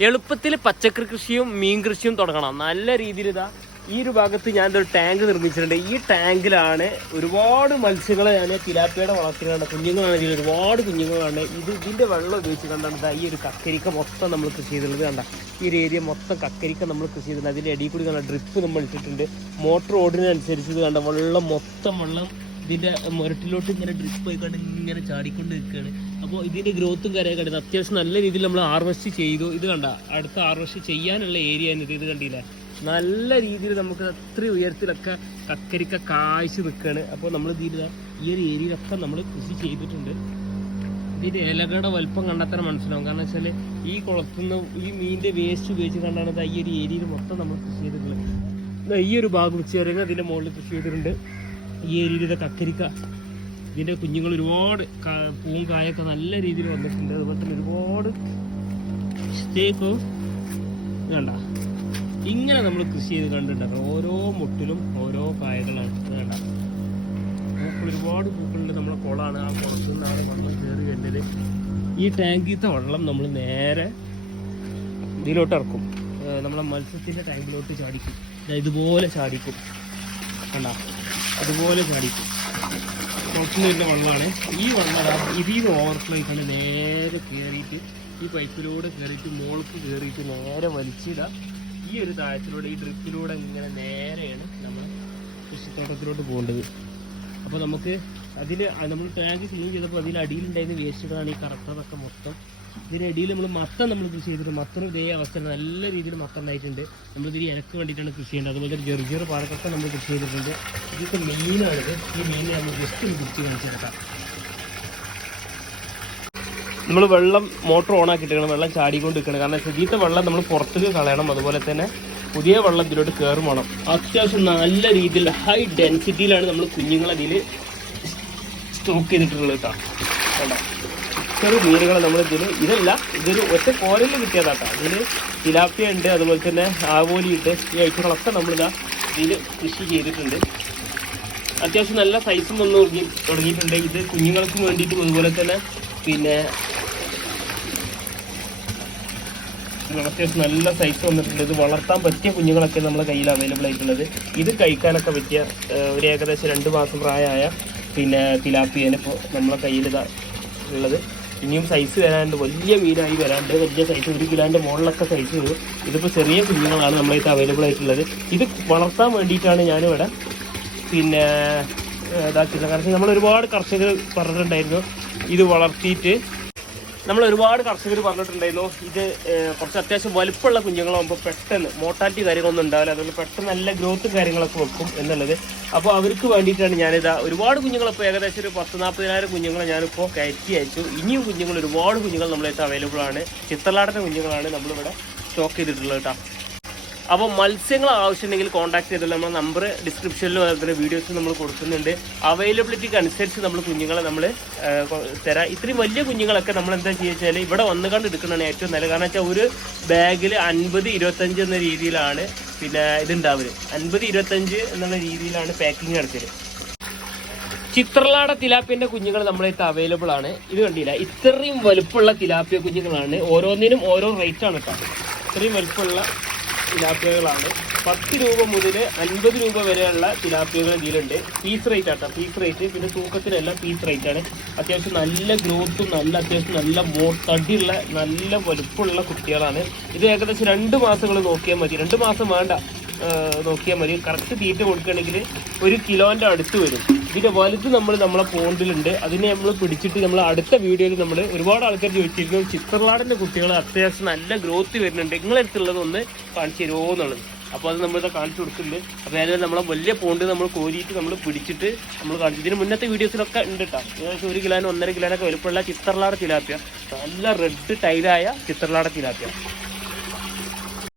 എളുപ്പത്തിൽ പച്ചക്കറി കൃഷിയും മീൻ കൃഷിയും തുടങ്ങണം. നല്ല രീതിയിൽ ഇതാ ഈ ഒരു ഭാഗത്ത് ഞാൻ ഒരു ടാങ്ക് നിർമ്മിച്ചിട്ടുണ്ട്. ഈ ടാങ്കിലാണ് ഒരുപാട് മത്സ്യങ്ങളെ ഞാൻ തിലാപ്പിയുടെ കുഞ്ഞുങ്ങളാണ് ഇതിൽ ഒരുപാട് കുഞ്ഞുങ്ങളാണ് ഇത് ഇതിന്റെ വെള്ളം ഉപയോഗിച്ച് കണ്ടാണ് ഈ ഒരു കക്കരിക്ക മൊത്തം നമ്മൾ കൃഷി ചെയ്തിട്ടുള്ളത് കണ്ട. ഈ ഒരു ഏരിയ മൊത്തം കക്കരിക്ക നമ്മൾ കൃഷി ചെയ്തിട്ടുണ്ട്. അതിന്റെ അടിയിൽ കൂടി കണ്ട ഡ്രിപ്പ് നമ്മൾ ഇട്ടിട്ടുണ്ട്. മോട്ടർ ഓടിനനുസരിച്ച് ഇത് കണ്ട വെള്ളം മൊത്തം വെള്ളം ഇതിന്റെ മുരട്ടിലോട്ട് ഇങ്ങനെ ഡ്രിപ്പ് ആയിക്കൊണ്ട് ഇങ്ങനെ ചാടിക്കൊണ്ട് നിൽക്കുകയാണ്. അപ്പോൾ ഇതിന്റെ ഗ്രോത്തും കാര്യമൊക്കെ കണ്ടത് അത്യാവശ്യം നല്ല രീതിയിൽ നമ്മൾ ഹാർവെസ്റ്റ് ചെയ്തു. ഇത് കണ്ട അടുത്ത ഹാർവെസ്റ്റ് ചെയ്യാനുള്ള ഏരിയ ഇത്. ഇത് കണ്ടില്ല? നല്ല രീതിയിൽ നമുക്ക് അത്രയും ഉയരത്തിലൊക്കെ കക്കരിക്ക കാഴ്ച നിൽക്കുകയാണ്. അപ്പോൾ നമ്മൾ ഇതിന്റെ ഈ ഒരു ഏരിയയിലൊക്കെ നമ്മൾ കൃഷി ചെയ്തിട്ടുണ്ട്. ഇതിന്റെ ഇലകളുടെ വലുപ്പം കണ്ടാൽ തന്നെ മനസ്സിലാവും. കാരണം വെച്ചാൽ ഈ കുളത്തുനിന്ന് ഈ മീനിന്റെ വേസ്റ്റ് ഉപയോഗിച്ച് കണ്ടാണ് ഈ ഒരു ഏരിയയിൽ മൊത്തം നമ്മൾ കൃഷി ചെയ്തിട്ടുള്ളത്. ഈ ഒരു ഭാഗം ചെറിയ അതിന്റെ മുകളിൽ കൃഷി ചെയ്തിട്ടുണ്ട്. ഈ ഏരിയയിലെ കക്കരിക്ക ഇതിന്റെ കുഞ്ഞുങ്ങൾ ഒരുപാട് പൂവും കായൊക്കെ നല്ല രീതിയിൽ വന്നിട്ടുണ്ട്. അതുപോലെ തന്നെ ഒരുപാട് സ്റ്റേക്കും വേണ്ട ഇങ്ങനെ നമ്മൾ കൃഷി ചെയ്ത് കണ്ടിട്ടുണ്ട്. ഓരോ മുട്ടിലും ഓരോ കായകളാണ്. വേണ്ട പൂക്കൾ ഒരുപാട് പൂക്കളുണ്ട്. നമ്മളെ കുളമാണ് ആ കുളത്തിൽ നിന്നാണ് വെള്ളം കയറി വേണ്ടത് ഈ ടാങ്കിത്തെ വെള്ളം നമ്മൾ നേരെ ഇതിലോട്ട് ഇറക്കും. നമ്മളെ മത്സ്യത്തിന്റെ ടാങ്കിലോട്ട് ചാടിക്കും. ഇതുപോലെ ചാടിക്കും. കണ്ട. അതുപോലെ ചാടിക്കും വരുന്ന വെള്ളമാണ്. ഈ വെള്ളം ഇതിൽ നിന്ന് ഓവർഫ്ലോ നേരെ കയറിയിട്ട് ഈ പൈപ്പിലൂടെ കയറിയിട്ട് മോൾക്ക് കയറിയിട്ട് നേരെ വലിച്ചിടുക ഈ ഒരു താഴത്തിലൂടെ ഈ ഡ്രിപ്പിലൂടെ ഇങ്ങനെ നേരെയാണ് നമ്മൾ കൃഷിത്തോട്ടത്തിലോട്ട് പോകേണ്ടത്. അപ്പോൾ നമുക്ക് അതിൽ നമ്മൾ ടാങ്ക് ക്ലീൻ ചെയ്തപ്പോൾ അതിൽ അടിയിലുണ്ടായിരുന്ന വേസ്റ്റുകളാണ് ഈ കറക്റ്റതൊക്കെ മൊത്തം. ഇതിനടിയിൽ നമ്മൾ മത്തം നമ്മൾ കൃഷി ചെയ്തിട്ട് മത്തം ഇതേ അവസ്ഥ നല്ല രീതിയിൽ മത്തം ഉണ്ടായിട്ടുണ്ട്. നമ്മൾ ഇലക്ക് വേണ്ടിയിട്ടാണ് കൃഷി ചെയ്യുന്നത് അതുപോലെ ജെർജർ പാടത്തൊക്കെ നമ്മൾ കൃഷി ചെയ്തിട്ടുണ്ട്. ഇതൊക്കെ മെയിനാണിത് ഈ മെയിൻ നമ്മൾ ജസ്റ്റ് ഒന്ന് പിടിച്ച് കാണിച്ചെടുക്കാം നമ്മൾ വെള്ളം മോട്ടർ ഓൺ ആക്കിയിട്ടാണ് വെള്ളം ചാടിക്കൊണ്ട് കാരണം ശുദ്ധീത്തെ വെള്ളം നമ്മൾ പുറത്തേക്ക് കളയണം. അതുപോലെ തന്നെ പുതിയ വെള്ളം ഇതിലോട്ട് കയറും വേണം. അത്യാവശ്യം നല്ല രീതിയിൽ ഹൈ ഡെൻസിറ്റിയിലാണ് നമ്മൾ കുഞ്ഞുങ്ങളെ ഇതിൽ സ്റ്റോക്ക് ചെയ്തിട്ടുള്ളത് കേട്ടോ ചെറു മീനുകൾ നമ്മൾ ഇതിൽ ഇതല്ല ഇതൊരു ഒറ്റ കോലയിൽ കിട്ടിയതാട്ടോ ഇതിൽ തിലാപ്പിയ ഉണ്ട് അതുപോലെ തന്നെ ആവോലി ഉണ്ട് ഈ ഐറ്റങ്ങളൊക്കെ നമ്മളിതാ ഇതിൽ കൃഷി ചെയ്തിട്ടുണ്ട്. അത്യാവശ്യം നല്ല സൈസും വന്ന് തുടങ്ങി തുടങ്ങിയിട്ടുണ്ട്. ഇത് കുഞ്ഞുങ്ങൾക്കും വേണ്ടിയിട്ടും അതുപോലെ തന്നെ പിന്നെ അത്യാവശ്യം നല്ല സൈസ് വന്നിട്ടുണ്ട്. ഇത് വളർത്താൻ പറ്റിയ കുഞ്ഞുങ്ങളൊക്കെ നമ്മുടെ കയ്യിൽ അവൈലബിൾ ആയിട്ടുള്ളത്. ഇത് കഴിക്കാനൊക്കെ പറ്റിയ ഒരു ഏകദേശം രണ്ട് മാസം പ്രായമായ പിന്നെ തിലാപ്പിയനെ ഇപ്പോൾ നമ്മളെ കയ്യിൽ ഇതാ ഉള്ളത്. ഇനിയും സൈസ് വരാണ്ട് വലിയ മീനായി വരാണ്ട്. വലിയ സൈസ് ഒരു കിലോന്റെ മുകളിലൊക്കെ സൈസ് വരും ഇതിപ്പോൾ ചെറിയ കുഞ്ഞുങ്ങളാണ് നമ്മളായിട്ട് അവൈലബിൾ ആയിട്ടുള്ളത്. ഇത് വളർത്താൻ വേണ്ടിയിട്ടാണ് ഞാനിവിടെ പിന്നെ ഇതാക്കിയത്. കാരണം നമ്മൾ ഒരുപാട് കർഷകർ പറഞ്ഞിട്ടുണ്ടായിരുന്നു ഇത് വളർത്തിയിട്ട് നമ്മൾ ഒരുപാട് കർഷകർ പറഞ്ഞിട്ടുണ്ടായിരുന്നു ഇത് കുറച്ച് അത്യാവശ്യം വലുപ്പമുള്ള കുഞ്ഞുങ്ങളാകുമ്പോൾ പെട്ടെന്ന് മോർട്ടാലിറ്റി കാര്യങ്ങളൊന്നും ഉണ്ടാവില്ല. അതുകൊണ്ട് പെട്ടെന്ന് നല്ല ഗ്രോത്ത് കാര്യങ്ങളൊക്കെ വെക്കും എന്നുള്ളത്. അപ്പോൾ അവർക്ക് വേണ്ടിയിട്ടാണ് ഞാനിത് ഒരുപാട് കുഞ്ഞുങ്ങളിപ്പോൾ ഏകദേശം ഒരു പത്ത് നാൽപ്പതിനായിരം കുഞ്ഞുങ്ങളെ ഞാനിപ്പോൾ കയറ്റി അയച്ചു. ഇനിയും കുഞ്ഞുങ്ങൾ ഒരുപാട് കുഞ്ഞുങ്ങൾ നമ്മളെ അവൈലബിൾ ആണ്. ചിത്രലാടന്റെ കുഞ്ഞുങ്ങളാണ് നമ്മളിവിടെ സ്റ്റോക്ക് ചെയ്തിട്ടുള്ളത് കേട്ടോ അപ്പോൾ മത്സ്യങ്ങൾ ആവശ്യമുണ്ടെങ്കിൽ കോൺടാക്ട് ചെയ്താൽ നമ്മുടെ നമ്പർ ഡിസ്ക്രിപ്ഷനിലും അതുപോലെ വീഡിയോസ് നമ്മൾ കൊടുക്കുന്നുണ്ട്. അവൈലബിലിറ്റിക്ക് അനുസരിച്ച് നമ്മൾ കുഞ്ഞുങ്ങളെ നമ്മൾ തരാം. ഇത്രയും വലിയ കുഞ്ഞുങ്ങളൊക്കെ നമ്മൾ എന്താ ചെയ്യുക വെച്ചാൽ ഇവിടെ വന്നു കണ്ട് എടുക്കുന്നതാണ് ഏറ്റവും നല്ലത്. കാരണം വെച്ചാൽ ഒരു ബാഗിൽ അൻപത് ഇരുപത്തഞ്ച് എന്ന രീതിയിലാണ് പിന്നെ ഇതുണ്ടാവൽ. അൻപത് ഇരുപത്തഞ്ച് എന്നുള്ള രീതിയിലാണ് പാക്കിങ് നടത്തിയത് ചിത്രലാട തിലാപ്പിന്റെ കുഞ്ഞുങ്ങൾ നമ്മളായിട്ട് അവൈലബിൾ ആണ്. ഇത് കണ്ടില്ല? ഇത്രയും വലുപ്പമുള്ള തിലാപ്പിയ കുഞ്ഞുങ്ങളാണ്. ഓരോന്നിനും ഓരോ റേറ്റ് ആണ് കേട്ടോ. ഇത്രയും വലുപ്പമുള്ള തിലാപ്പിയകളാണ് പത്ത് രൂപ മുതൽ അൻപത് രൂപ വരെയുള്ള തിലാപ്പിയകൾ ഇതിലുണ്ട് പീസ് റേറ്റ് ആട്ടോ. പീസ് റേറ്റ് പിന്നെ തൂക്കത്തിനെല്ലാം പീസ് റേറ്റ് ആണ്. അത്യാവശ്യം നല്ല ഗ്രോത്തും നല്ല അത്യാവശ്യം നല്ല മോ തടിയുള്ള നല്ല വലുപ്പമുള്ള കുട്ടികളാണ്. ഇത് ഏകദേശം രണ്ട് മാസങ്ങൾ നോക്കിയാൽ മതി. രണ്ട് മാസം വേണ്ട നോക്കിയാൽ മതി. കറക്റ്റ് തീറ്റ കൊടുക്കുകയാണെങ്കിൽ ഒരു കിലോന്റെ അടുത്ത് വരും. ഇതിന്റെ വലുത് നമ്മൾ നമ്മളെ പോണ്ടിലുണ്ട്. അതിനെ നമ്മൾ പിടിച്ചിട്ട് നമ്മൾ അടുത്ത വീഡിയോയിൽ നമ്മൾ ഒരുപാട് ആൾക്കാർ ചോദിച്ചിരുന്നു ചിത്രലാടിന്റെ കുട്ടികൾ അത്യാവശ്യം നല്ല ഗ്രോത്ത് വരുന്നുണ്ട്. നിങ്ങളെ അടുത്തുള്ളത് ഒന്ന് കാണിച്ചു തരുമോ എന്നുള്ളത്. അപ്പോൾ അത് നമ്മളിത് കാണിച്ചു കൊടുക്കുന്നുണ്ട്. അപ്പോൾ ഏതായാലും നമ്മളെ വലിയ പോണ്ട് നമ്മൾ കോരിയിട്ട് നമ്മൾ പിടിച്ചിട്ട് നമ്മൾ കാണിച്ചു ഇതിന് മുന്നത്തെ വീഡിയോസിലൊക്കെ ഉണ്ട് കേട്ടോ ഏകദേശം ഒരു കിലോനും ഒന്നര കിലോനൊക്കെ വലുപ്പമുള്ള ചിത്രലാട തിലാപ്പിയ. നല്ല റെഡ് ടൈലായ ചിത്രലാട തിലാപ്പിയ.